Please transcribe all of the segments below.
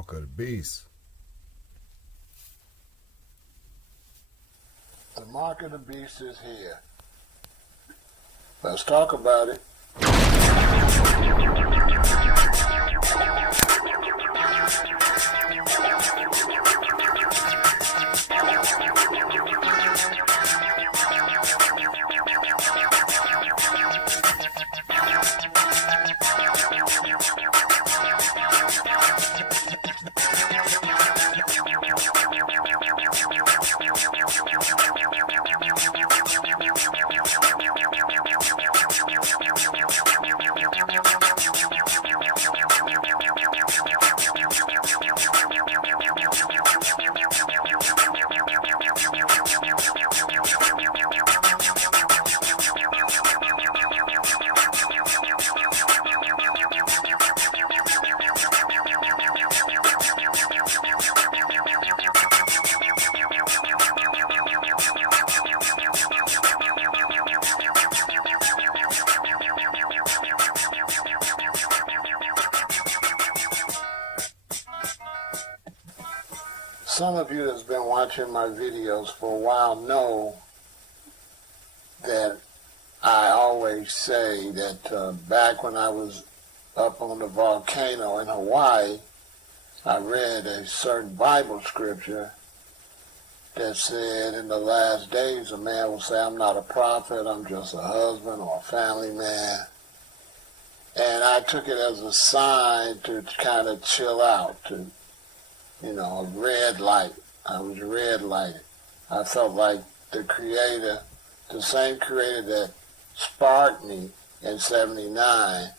Mark of the Beast. The mark of the beast is here. Let's talk about it. Some of you that's been watching my videos for a while know that I always say that back when I was up on the volcano in Hawaii, I read a certain Bible scripture that said in the last days a man will say, I'm not a prophet, I'm just a husband or a family man. And I took it as a sign to kind of chill out, to a red light. I was red lighted. I felt like the creator, the same creator that sparked me in 79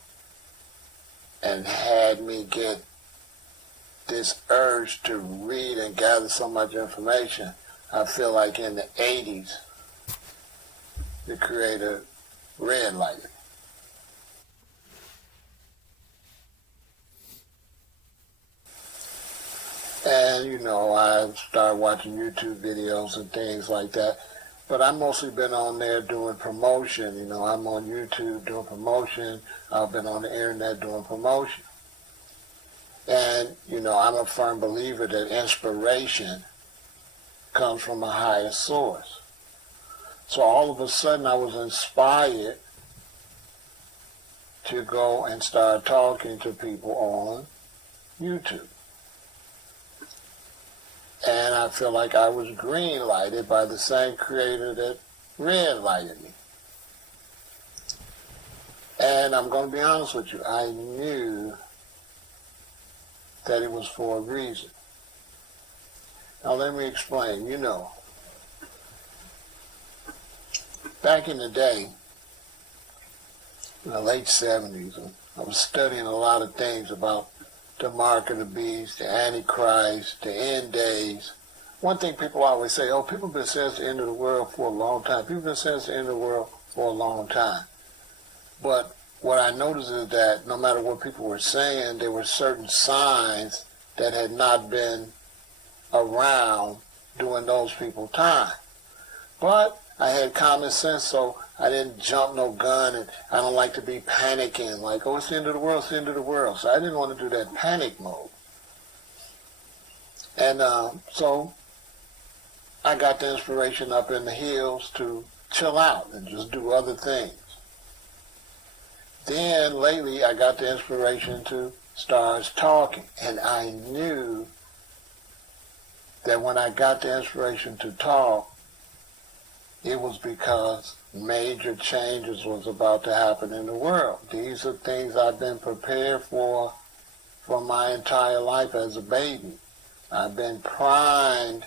and had me get this urge to read and gather so much information. I feel like in the 80s, the creator red lighted. And, I started watching YouTube videos and things like that. But I've mostly been on there doing promotion. I'm on YouTube doing promotion. I've been on the internet doing promotion. And, I'm a firm believer that inspiration comes from a higher source. So all of a sudden I was inspired to go and start talking to people on YouTube. And I feel like I was green lighted by the same creator that red lighted me. And I'm going to be honest with you, I knew that it was for a reason. Now let me explain. Back in the day, in the late 70s, I was studying a lot of things about the mark of the beast, the Antichrist, the end days. One thing people always say, people have been saying it's the end of the world for a long time. People have been saying it's the end of the world for a long time. But what I noticed is that no matter what people were saying, there were certain signs that had not been around during those people's time. But I had common sense, so I didn't jump no gun, and I don't like to be panicking, like, it's the end of the world, it's the end of the world. So I didn't want to do that panic mode. And so I got the inspiration up in the hills to chill out and just do other things. Then lately I got the inspiration to start talking, and I knew that when I got the inspiration to talk, it was because major changes was about to happen in the world. These are things I've been prepared for my entire life as a baby. I've been primed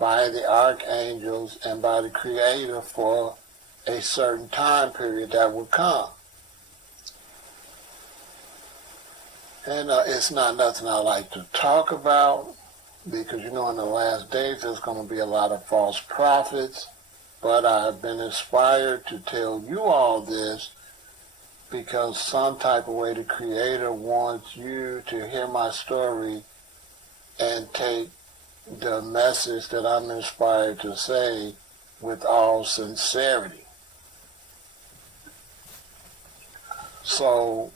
by the archangels and by the Creator for a certain time period that would come. And it's not nothing I like to talk about, because in the last days there's going to be a lot of false prophets. But I've been inspired to tell you all this because some type of way the Creator wants you to hear my story and take the message that I'm inspired to say with all sincerity. So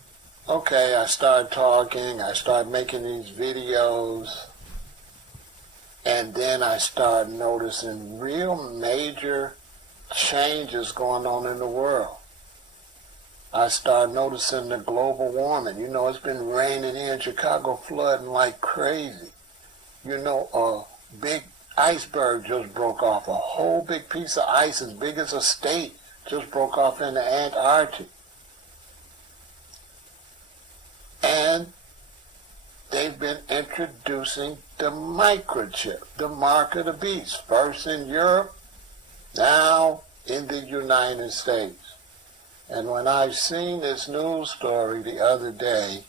okay, I started talking, I started making these videos, and then I started noticing real major changes going on in the world. I started noticing the global warming. You know, it's been raining here in Chicago, flooding like crazy. You know, a big iceberg just broke off. A whole big piece of ice as big as a state just broke off in the Antarctic. And they've been introducing the microchip, the mark of the beast, first in Europe, now in the United States. And when I've seen this news story the other day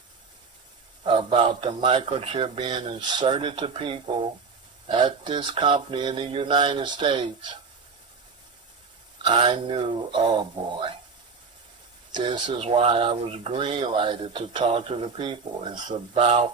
about the microchip being inserted to people at this company in the United States, I knew, oh boy, this is why I was green-lighted to talk to the people. It's about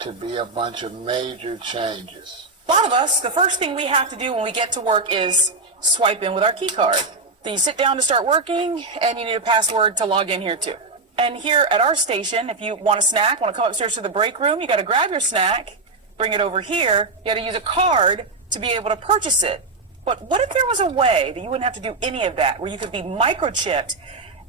to be a bunch of major changes. A lot of us, the first thing we have to do when we get to work is swipe in with our key card. Then you sit down to start working, and you need a password to log in here too. And here at our station, if you want a snack, want to come upstairs to the break room, you got to grab your snack, bring it over here. You got to use a card to be able to purchase it. But what if there was a way that you wouldn't have to do any of that, where you could be microchipped,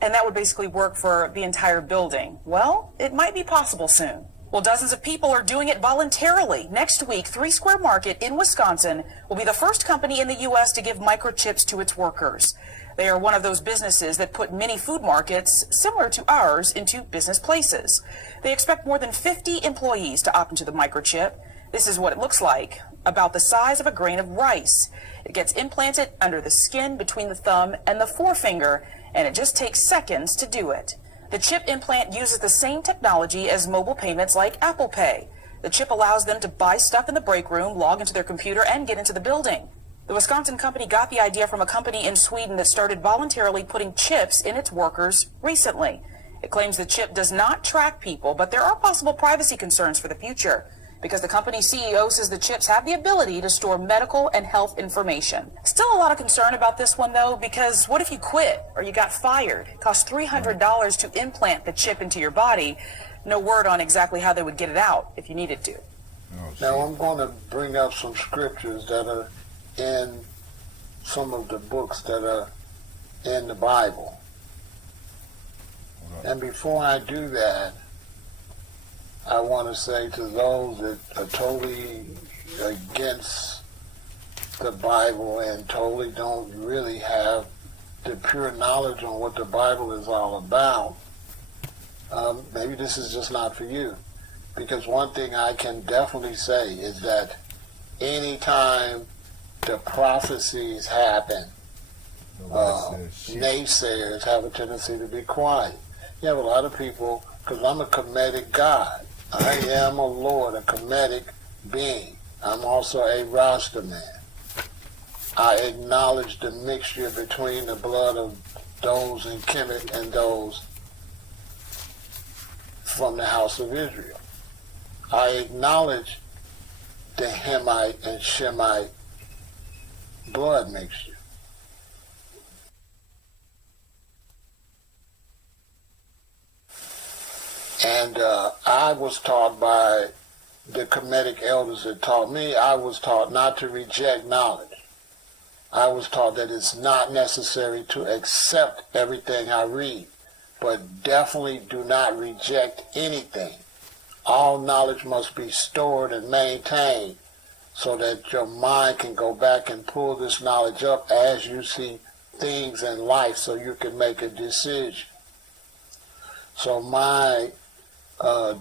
and that would basically work for the entire building? Well, it might be possible soon. Well, dozens of people are doing it voluntarily. Next week, 3 Square Market in Wisconsin will be the first company in the U.S. to give microchips to its workers. They are one of those businesses that put many food markets, similar to ours, into business places. They expect more than 50 employees to opt into the microchip. This is what it looks like, about the size of a grain of rice. It gets implanted under the skin between the thumb and the forefinger, and it just takes seconds to do it. The chip implant uses the same technology as mobile payments like Apple Pay. The chip allows them to buy stuff in the break room, log into their computer, and get into the building. The Wisconsin company got the idea from a company in Sweden that started voluntarily putting chips in its workers recently. It claims the chip does not track people, but there are possible privacy concerns for the future, because the company's CEO says the chips have the ability to store medical and health information. Still a lot of concern about this one, though, because what if you quit or you got fired? It costs $300 to implant the chip into your body. No word on exactly how they would get it out if you needed to. Now I'm going to bring up some scriptures that are in some of the books that are in the Bible. And before I do that, I want to say to those that are totally against the Bible and totally don't really have the pure knowledge on what the Bible is all about, maybe this is just not for you. Because one thing I can definitely say is that anytime the prophecies happen, naysayers have a tendency to be quiet. You have a lot of people, because I'm a comedic God. I am a Lord, a comedic being. I'm also a Rasta man. I acknowledge the mixture between the blood of those in Kemet and those from the house of Israel. I acknowledge the Hemite and Shemite blood mixture. And I was taught by the Kemetic elders that taught me, I was taught not to reject knowledge. I was taught that it's not necessary to accept everything I read, but definitely do not reject anything. All knowledge must be stored and maintained so that your mind can go back and pull this knowledge up as you see things in life so you can make a decision. So my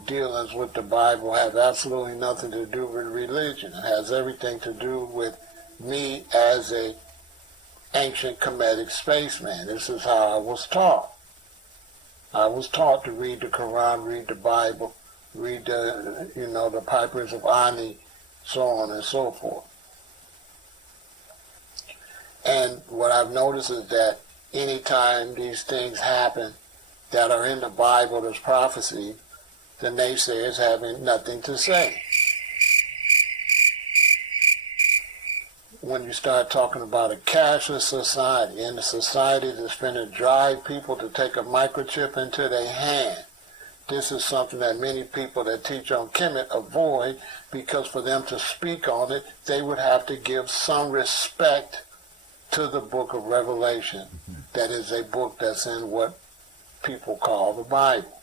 dealings with the Bible have absolutely nothing to do with religion. It has everything to do with me as a ancient Kemetic spaceman. This is how I was taught. I was taught to read the Quran, read the Bible, read the, the Pipers of Ani, so on and so forth. And what I've noticed is that anytime these things happen that are in the Bible, there's prophecy, the naysayers having nothing to say. When you start talking about a cashless society, and a society that's going to drive people to take a microchip into their hand, This is something that many people that teach on Kemet avoid, because for them to speak on it, they would have to give some respect to the book of Revelation. That is a book that's in what people call the Bible.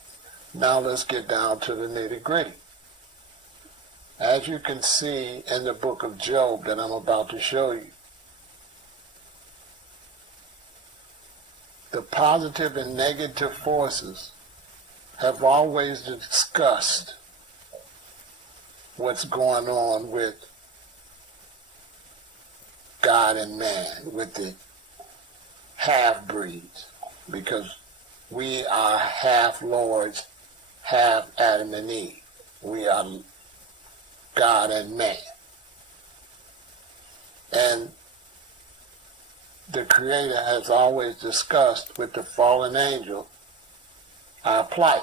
Now let's get down to the nitty-gritty. As you can see in the book of Job that I'm about to show you, the positive and negative forces have always discussed what's going on with God and man, with the half-breeds, because we are half lords, half Adam and Eve. We are God and man. And the Creator has always discussed with the fallen angel our plight.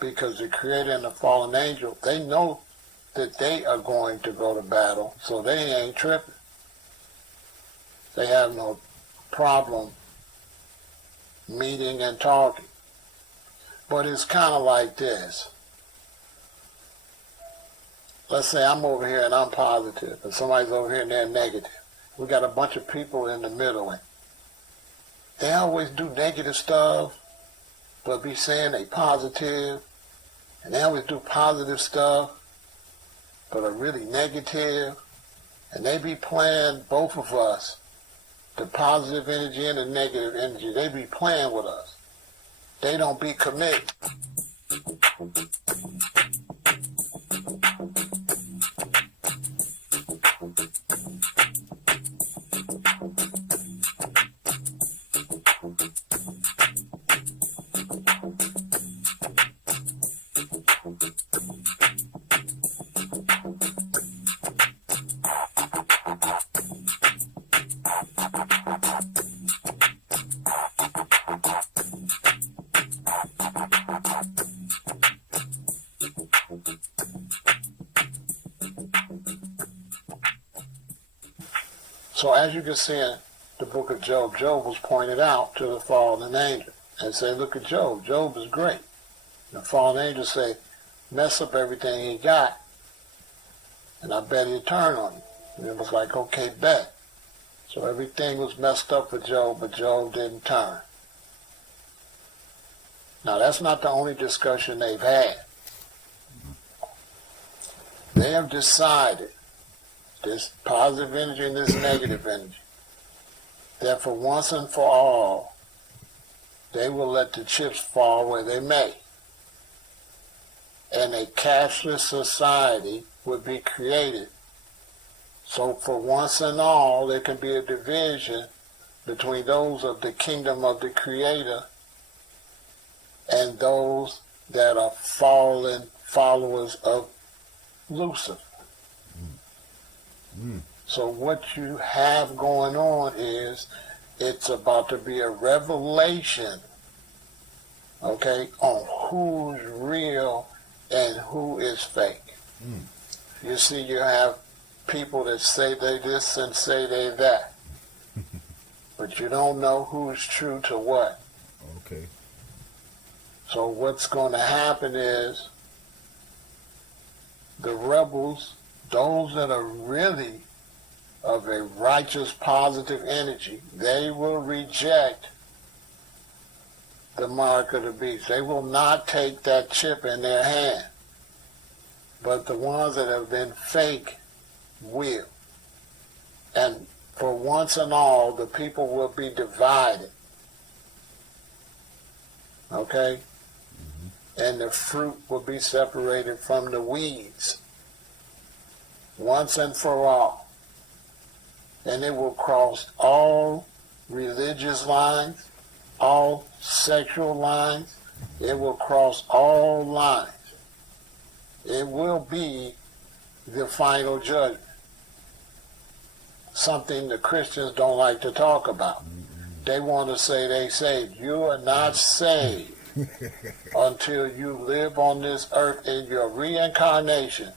Because the Creator and the fallen angel, they know that they are going to go to battle, so they ain't tripping. They have no problem meeting and talking. But it's kind of like this. Let's say I'm over here and I'm positive, and somebody's over here and they're negative. We got a bunch of people in the middle, and they always do negative stuff, but be saying they positive, and they always do positive stuff, but are really negative, and they be playing, both of us, the positive energy and the negative energy, they be playing with us. They don't be committed. So as you can see in the book of Job, Job was pointed out to the fallen angel and say, look at Job. Job is great. The fallen angel say, mess up everything he got, and I bet he'll turn on you. And it was like, okay, bet. So everything was messed up for Job, but Job didn't turn. Now that's not the only discussion they've had. They have decided, this positive energy and this negative energy, that for once and for all, they will let the chips fall where they may. And a cashless society would be created. So for once and all, there can be a division between those of the kingdom of the Creator and those that are fallen followers of Lucifer. So what you have going on is, it's about to be a revelation, okay, on who's real and who is fake. You see, you have people that say they this and say they that, but you don't know who's true to what. Okay. So what's going to happen is, the rebels, those that are really of a righteous, positive energy, they will reject the mark of the beast. They will not take that chip in their hand. But the ones that have been fake will. And for once and all, the people will be divided. Okay? And the fruit will be separated from the weeds. Once and for all. And it will cross all religious lines, all sexual lines. It will cross all lines. It will be the final judgment. Something the Christians don't like to talk about. They want to say they saved. You are not saved until you live on this earth in your reincarnation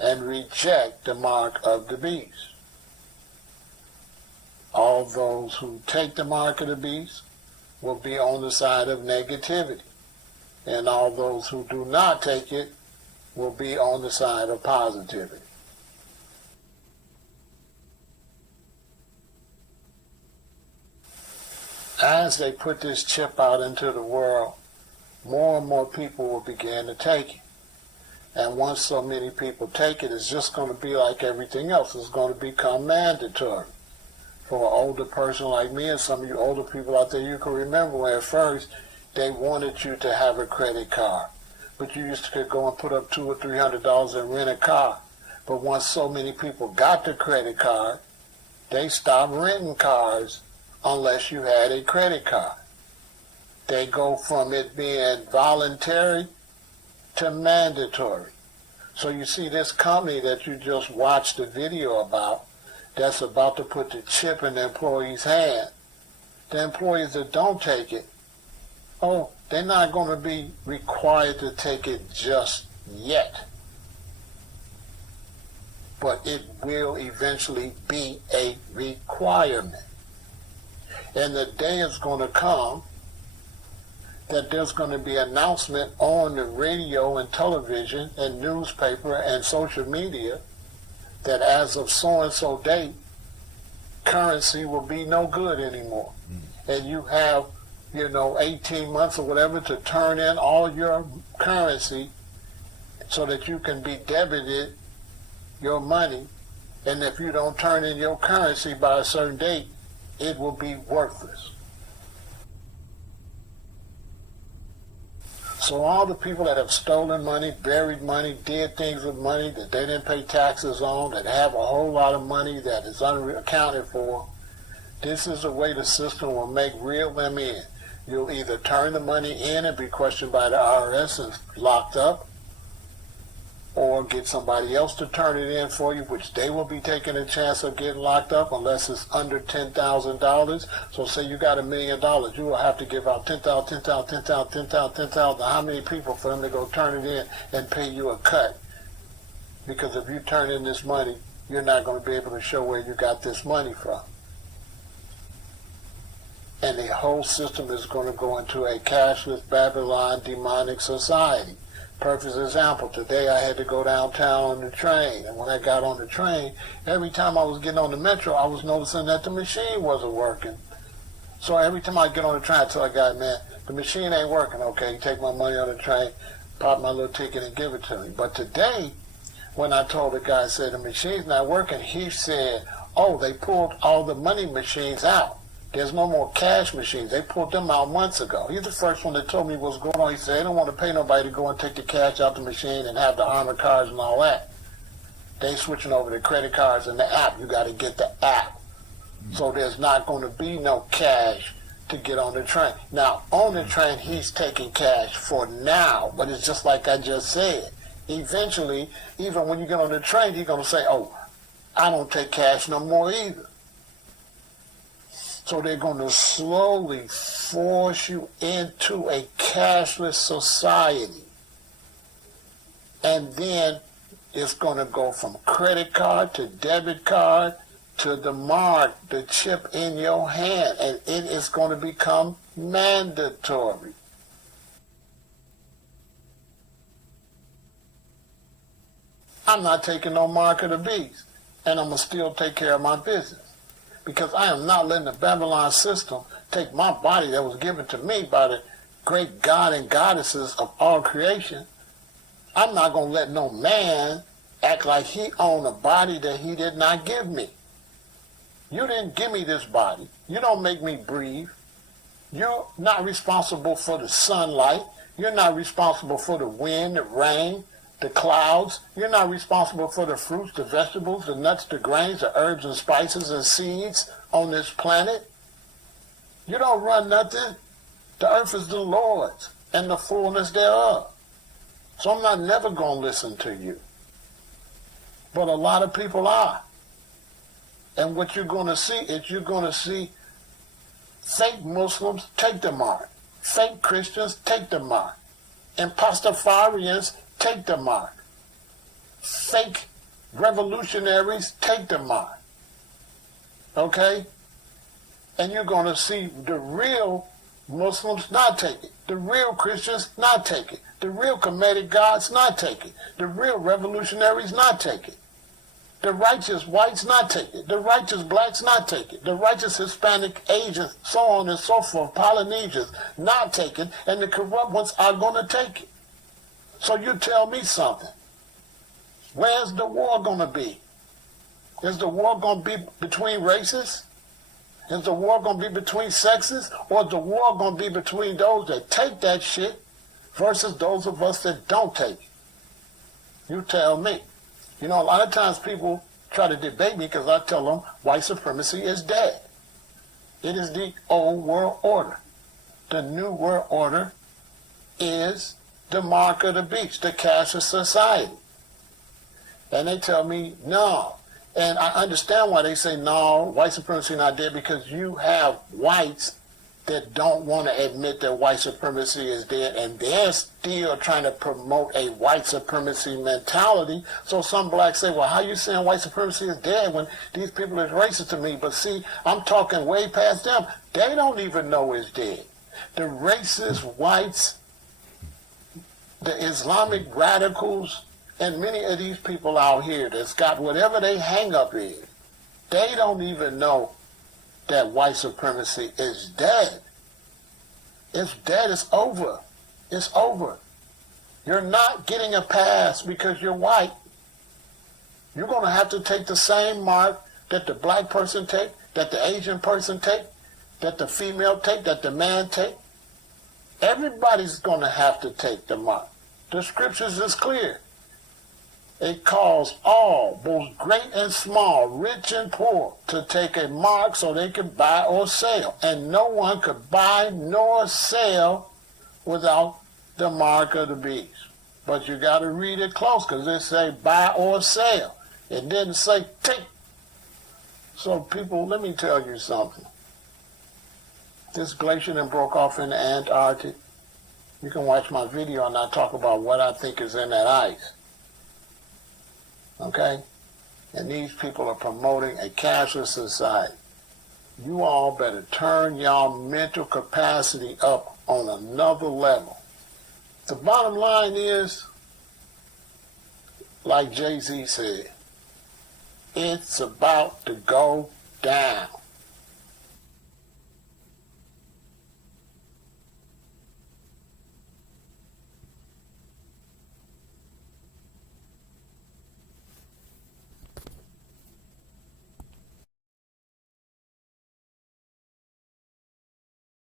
and reject the mark of the beast. All those who take the mark of the beast will be on the side of negativity. and all those who do not take it will be on the side of positivity. As they put this chip out into the world, more and more people will begin to take it. And once so many people take it, it's just going to be like everything else. It's going to become mandatory. For an older person like me and some of you older people out there, you can remember when at first they wanted you to have a credit card. But you used to go and put up $200 or $300 and rent a car. But once so many people got the credit card, they stopped renting cars unless you had a credit card. They go from it being voluntary to mandatory. So you see this company that you just watched the video about, that's about to put the chip in the employee's hand. The employees that don't take it, they're not going to be required to take it just yet. But it will eventually be a requirement. And the day is going to come that there's going to be an announcement on the radio and television and newspaper and social media that as of so-and-so date, currency will be no good anymore. And you have, 18 months or whatever to turn in all your currency so that you can be debited your money. And if you don't turn in your currency by a certain date, it will be worthless. So all the people that have stolen money, buried money, did things with money that they didn't pay taxes on, that have a whole lot of money that is unaccounted for, this is the way the system will reel them in. You'll either turn the money in and be questioned by the IRS and locked up, or get somebody else to turn it in for you, which they will be taking a chance of getting locked up unless it's under $10,000. So say you got $1 million, you will have to give out 10,000, 10,000, 10,000, 10,000, 10,000. How many people for them to go turn it in and pay you a cut? Because if you turn in this money, you're not going to be able to show where you got this money from. And the whole system is going to go into a cashless Babylon demonic society. Perfect example, today I had to go downtown on the train, and when I got on the train, every time I was getting on the metro, I was noticing that the machine wasn't working. So every time I get on the train, I tell a guy, man, the machine ain't working. Okay, you take my money on the train, pop my little ticket and give it to me. But today, when I told the guy, I said, the machine's not working, he said, they pulled all the money machines out. There's no more cash machines. They pulled them out months ago. He's the first one that told me what's going on. He said they don't want to pay nobody to go and take the cash out the machine and have the armored cars and all that. They switching over to credit cards and the app. You got to get the app. So there's not going to be no cash to get on the train. Now, on the train, he's taking cash for now, but it's just like I just said. Eventually, even when you get on the train, he's going to say, I don't take cash no more either. So they're going to slowly force you into a cashless society. And then it's going to go from credit card to debit card to the mark, the chip in your hand. And it is going to become mandatory. I'm not taking no mark of the beast. And I'm going to still take care of my business. Because I am not letting the Babylon system take my body that was given to me by the great God and goddesses of all creation. I'm not going to let no man act like he owned a body that he did not give me. You didn't give me this body. You don't make me breathe. You're not responsible for the sunlight. You're not responsible for the wind, the rain, the clouds. You're not responsible for the fruits, the vegetables, the nuts, the grains, the herbs and spices and seeds on this planet. You don't run nothing. The earth is the Lord's and the fullness thereof. So I'm not never going to listen to you. But a lot of people are. And what you're going to see is you're going to see fake Muslims take the mark. Fake Christians take the mark. Impostafarians take the mark. Fake revolutionaries take the mark. Okay? And you're going to see the real Muslims not take it. The real Christians not take it. The real Kemetic gods not take it. The real revolutionaries not take it. The righteous whites not take it. The righteous blacks not take it. The righteous Hispanic, Asians, so on and so forth, Polynesians not take it. And the corrupt ones are going to take it. So you tell me something. Where's the war going to be? Is the war going to be between races? Is the war going to be between sexes? Or is the war going to be between those that take that shit versus those of us that don't take it? You tell me. You know, a lot of times people try to debate me because I tell them white supremacy is dead. It is the old world order. The new world order is the mark of the beast, the cashless society. And they tell me, no. And I understand why they say, no, white supremacy not dead, because you have whites that don't want to admit that white supremacy is dead, and they're still trying to promote a white supremacy mentality. So some blacks say, well, how you saying white supremacy is dead when these people are racist to me? But see, I'm talking way past them. They don't even know it's dead. The racist whites, the Islamic radicals, and many of these people out here that's got whatever they hang up is, they don't even know that white supremacy is dead. It's dead. It's over. It's over. You're not getting a pass because you're white. You're going to have to take the same mark that the black person take, that the Asian person take, that the female take, that the man take. Everybody's going to have to take the mark. The scriptures is clear. It calls all, both great and small, rich and poor, to take a mark so they can buy or sell. And no one could buy nor sell without the mark of the beast. But you got to read it close, because it say buy or sell. It didn't say take. So people, let me tell you something. This glacier that broke off in the Antarctic, you can watch my video and I talk about what I think is in that ice. Okay? And these people are promoting a cashless society. You all better turn y'all mental capacity up on another level. The bottom line is, like Jay-Z said, it's about to go down.